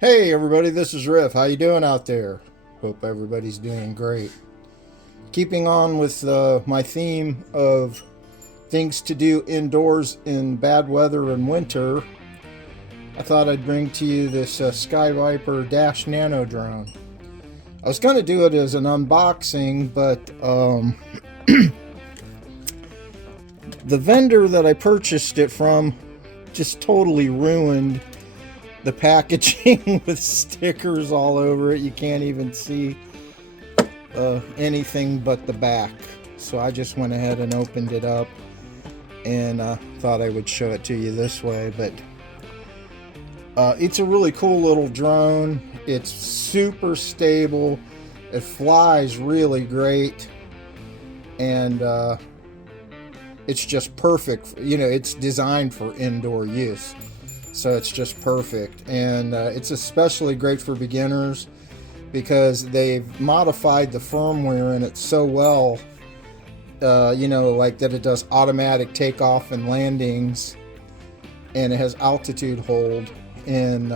Hey everybody, this is Riff. How you doing out there? Hope everybody's doing great. Keeping on with my theme of things to do indoors in bad weather and winter, I thought I'd bring to you this Skyviper Dash Nano drone. I was going to do it as an unboxing, but the vendor that I purchased it from just totally ruined the packaging with stickers all over it. You can't even see anything but the back. So I just went ahead and opened it up and thought I would show it to you this way. But it's a really cool little drone. It's super stable. It flies really great. And it's just perfect. You know, it's designed for indoor use. So it's just perfect. And it's especially great for beginners because they've modified the firmware in it so well, you know, like that it does automatic takeoff and landings, and it has altitude hold. And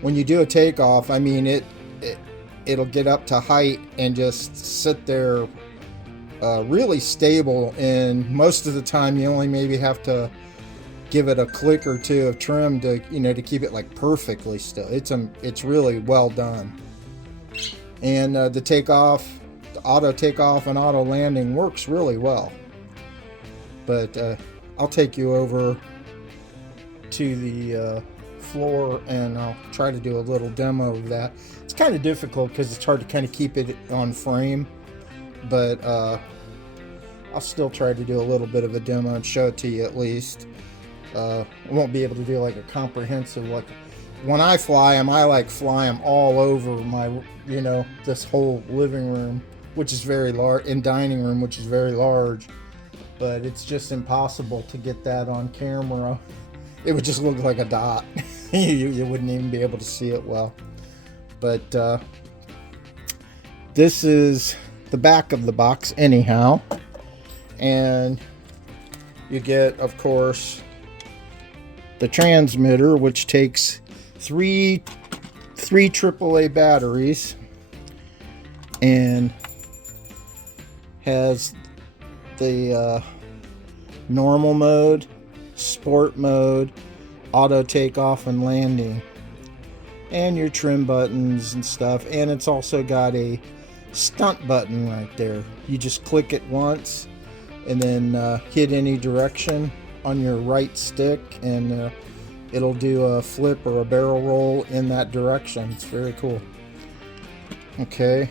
when you do a takeoff, I mean, it'll get up to height and just sit there really stable. And most of the time you only maybe have to give it a click or two of trim to, you know, to keep it like perfectly still. It's really well done. And the auto takeoff and auto landing works really well. But I'll take you over to the floor and I'll try to do a little demo of that. It's kind of difficult because it's hard to kind of keep it on frame, but I'll still try to do a little bit of a demo and show it to you at least. I won't be able to do like a comprehensive, like when I fly them, I like fly them all over my, you know, this whole living room, which is very large, and dining room, which is very large, but it's just impossible to get that on camera. It would just look like a dot. You wouldn't even be able to see it well. But this is the back of the box anyhow, and you get, of course, the transmitter, which takes three AAA batteries and has the normal mode, sport mode, auto takeoff and landing, and your trim buttons and stuff. And it's also got a stunt button right there. You just click it once and then hit any direction on your right stick, and it'll do a flip or a barrel roll in that direction. It's very cool. Okay,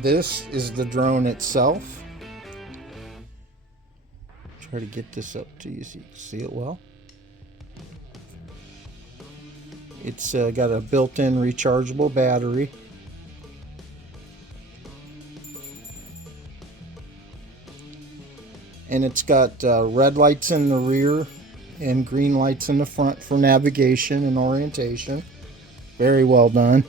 this is the drone itself. Try to get this up to you so you can see it well. It's got a built-in rechargeable battery. And it's got red lights in the rear and green lights in the front for navigation and orientation. Very well done.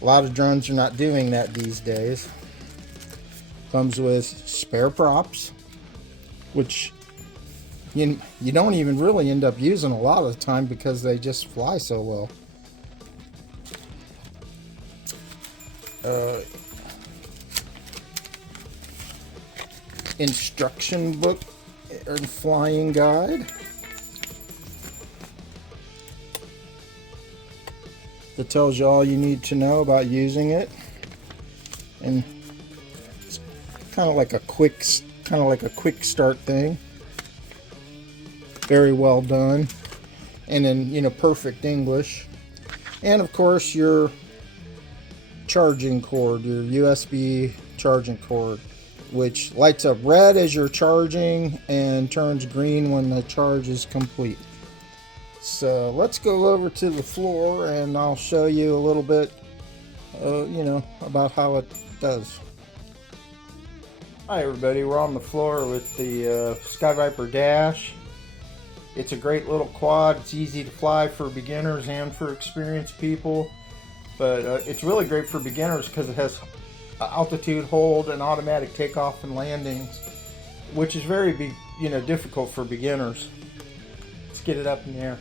A lot of drones are not doing that these days. Comes with spare props, which you don't even really end up using a lot of the time because they just fly so well. Instruction book or flying guide that tells you all you need to know about using it, and it's kind of like a quick start thing. Very well done, and in, you know, perfect English. And of course your charging cord, your USB charging cord, which lights up red as you're charging and turns green when the charge is complete. So let's go over to the floor and I'll show you a little bit, you know, about how it does. Hi everybody, we're on the floor with the Skyviper Dash. It's a great little quad. It's easy to fly for beginners and for experienced people, but it's really great for beginners because it has altitude hold and automatic takeoff and landings, which is very difficult for beginners. Let's get it up in the air.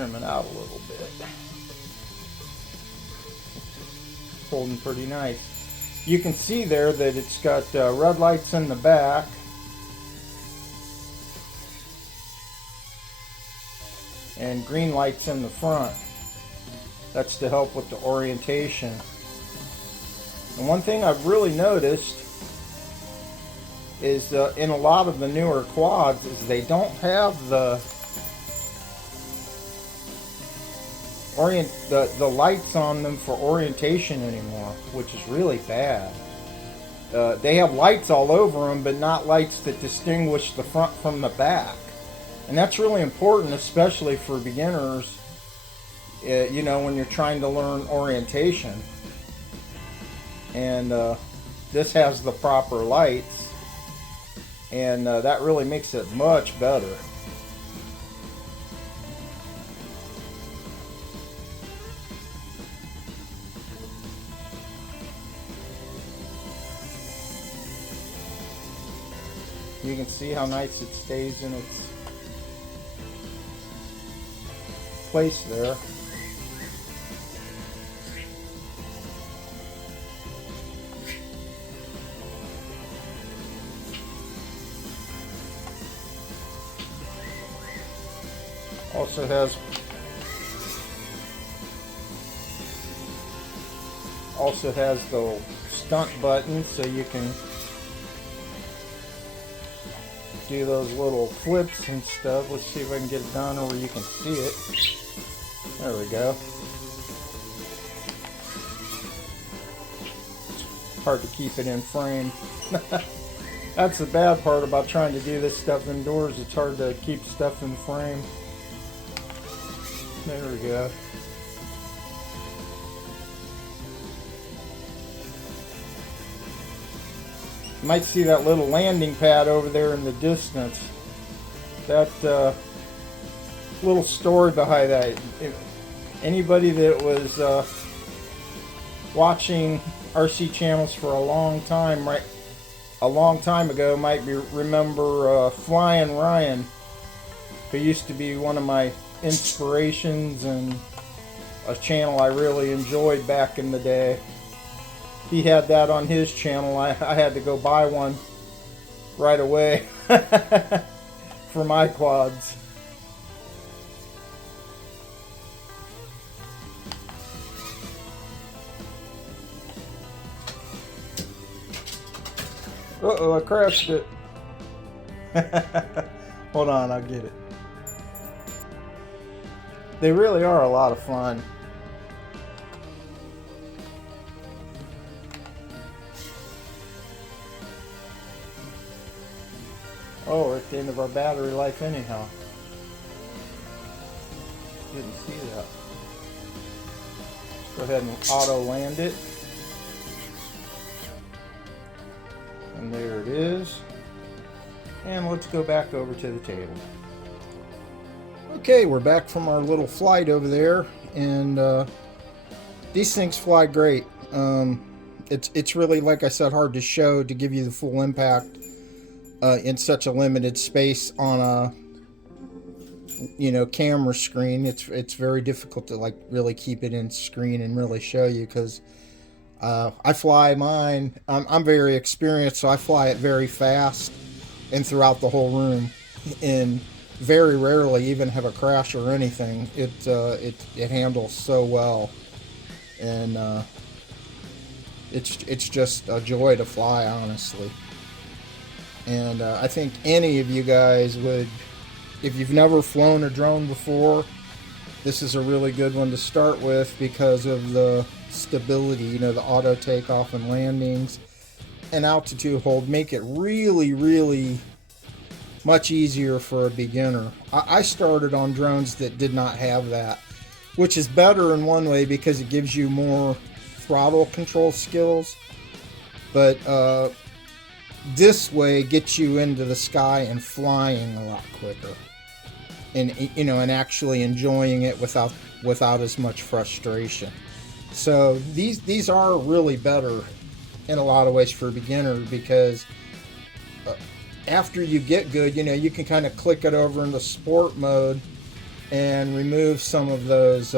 trim it out a little bit. Holding pretty nice. You can see there that it's got red lights in the back. And green lights in the front. That's to help with the orientation. And one thing I've really noticed is in a lot of the newer quads is they don't have the lights on them for orientation anymore, which is really bad. They have lights all over them, but not lights that distinguish the front from the back. And that's really important, especially for beginners, you know, when you're trying to learn orientation. And this has the proper lights, and that really makes it much better. You can see how nice it stays in its place there. Also has the stunt button, so you can do those little flips and stuff. Let's see if I can get it done where you can see it. There we go. It's hard to keep it in frame. That's the bad part about trying to do this stuff indoors. It's hard to keep stuff in frame. There we go. You might see that little landing pad over there in the distance. That little story behind that. If anybody that was watching RC channels for a long time, ago, might remember Flying Ryan, who used to be one of my inspirations and a channel I really enjoyed back in the day. He had that on his channel. I had to go buy one right away for my quads. Uh-oh, I crashed it. Hold on, I'll get it. They really are a lot of fun. Oh, we're at the end of our battery life anyhow. Didn't see that. Let's go ahead and auto land it. And there it is. And let's go back over to the table. Okay, we're back from our little flight over there, and these things fly great. It's really, like I said, hard to show to give you the full impact in such a limited space on a camera screen. It's very difficult to like really keep it in screen and really show you, because I fly mine. I'm very experienced, so I fly it very fast and throughout the whole room, and very rarely even have a crash or anything. It handles so well, and it's just a joy to fly, honestly. And I think any of you guys would, if you've never flown a drone before, this is a really good one to start with because of the stability, the auto takeoff and landings and altitude hold make it really, really much easier for a beginner. I started on drones that did not have that, which is better in one way because it gives you more throttle control skills, but this way gets you into the sky and flying a lot quicker, and and actually enjoying it without as much frustration. So these are really better in a lot of ways for a beginner, because after you get good, you can kind of click it over into sport mode and remove some of those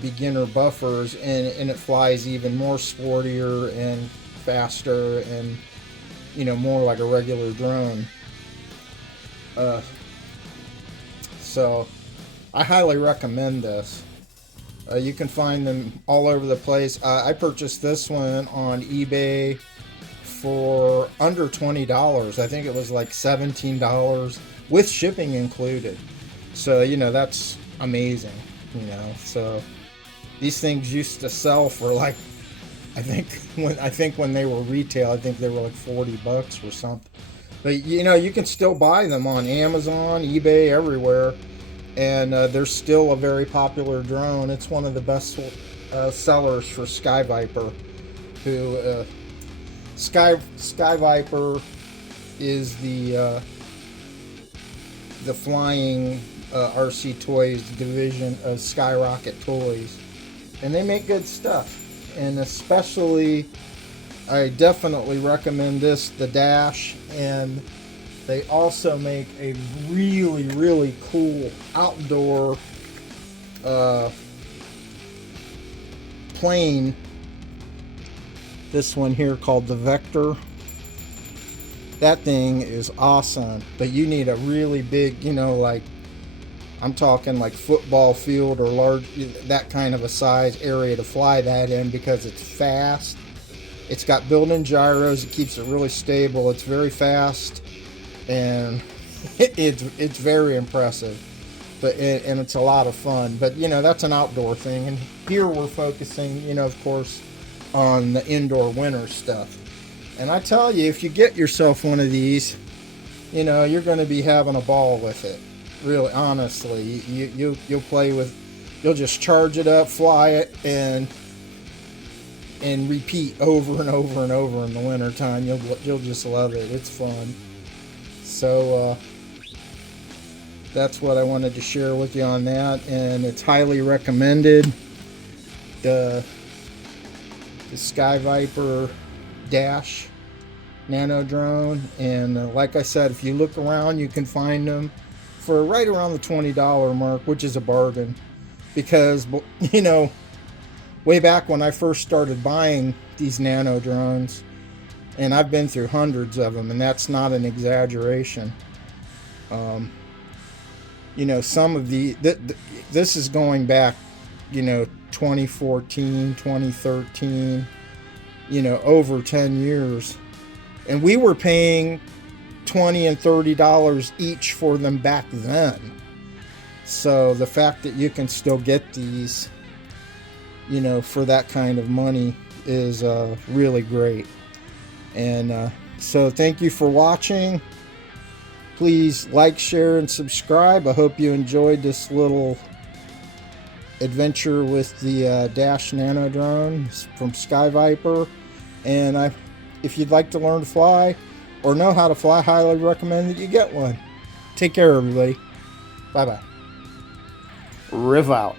beginner buffers, and it flies even more sportier and faster, and more like a regular drone. So I highly recommend this. You can find them all over the place. I purchased this one on eBay for under $20. I think it was like $17 with shipping included. So that's amazing. So these things used to sell for like, I think when they were retail, I think they were like $40 or something. But you can still buy them on Amazon, eBay, everywhere, and they're still a very popular drone. It's one of the best sellers for Skyviper. Skyviper is the flying RC Toys division of Skyrocket Toys, and they make good stuff. And especially, I definitely recommend this, the Dash, and they also make a really, really cool outdoor plane. This one here called the Vector. That thing is awesome, but you need a really big, like, I'm talking like football field or large, that kind of a size area to fly that in, because it's fast. It's got built-in gyros. It keeps it really stable. It's very fast, and it's very impressive. And it's a lot of fun. But that's an outdoor thing, and here we're focusing, of course, on the indoor winter stuff. And I tell you, if you get yourself one of these, you're going to be having a ball with it. Really, honestly, you'll play with, you'll just charge it up, fly it, and repeat over and over and over in the winter time. You'll just love it. It's fun. So that's what I wanted to share with you on that, and it's highly recommended. The Skyviper Dash Nano drone, and like I said, if you look around, you can find them for right around the $20 mark, which is a bargain, because way back when I first started buying these Nano drones, and I've been through hundreds of them, and that's not an exaggeration. Some of this is going back, 2014, 2013, over 10 years, and we were paying $20 and $30 each for them back then. So the fact that you can still get these, for that kind of money is really great. And so thank you for watching. Please like, share, and subscribe. I hope you enjoyed this little adventure with the Dash Nano drone from Skyviper. And if you'd like to learn to fly or know how to fly, I highly recommend that you get one. Take care, everybody. Bye-bye. Riv out.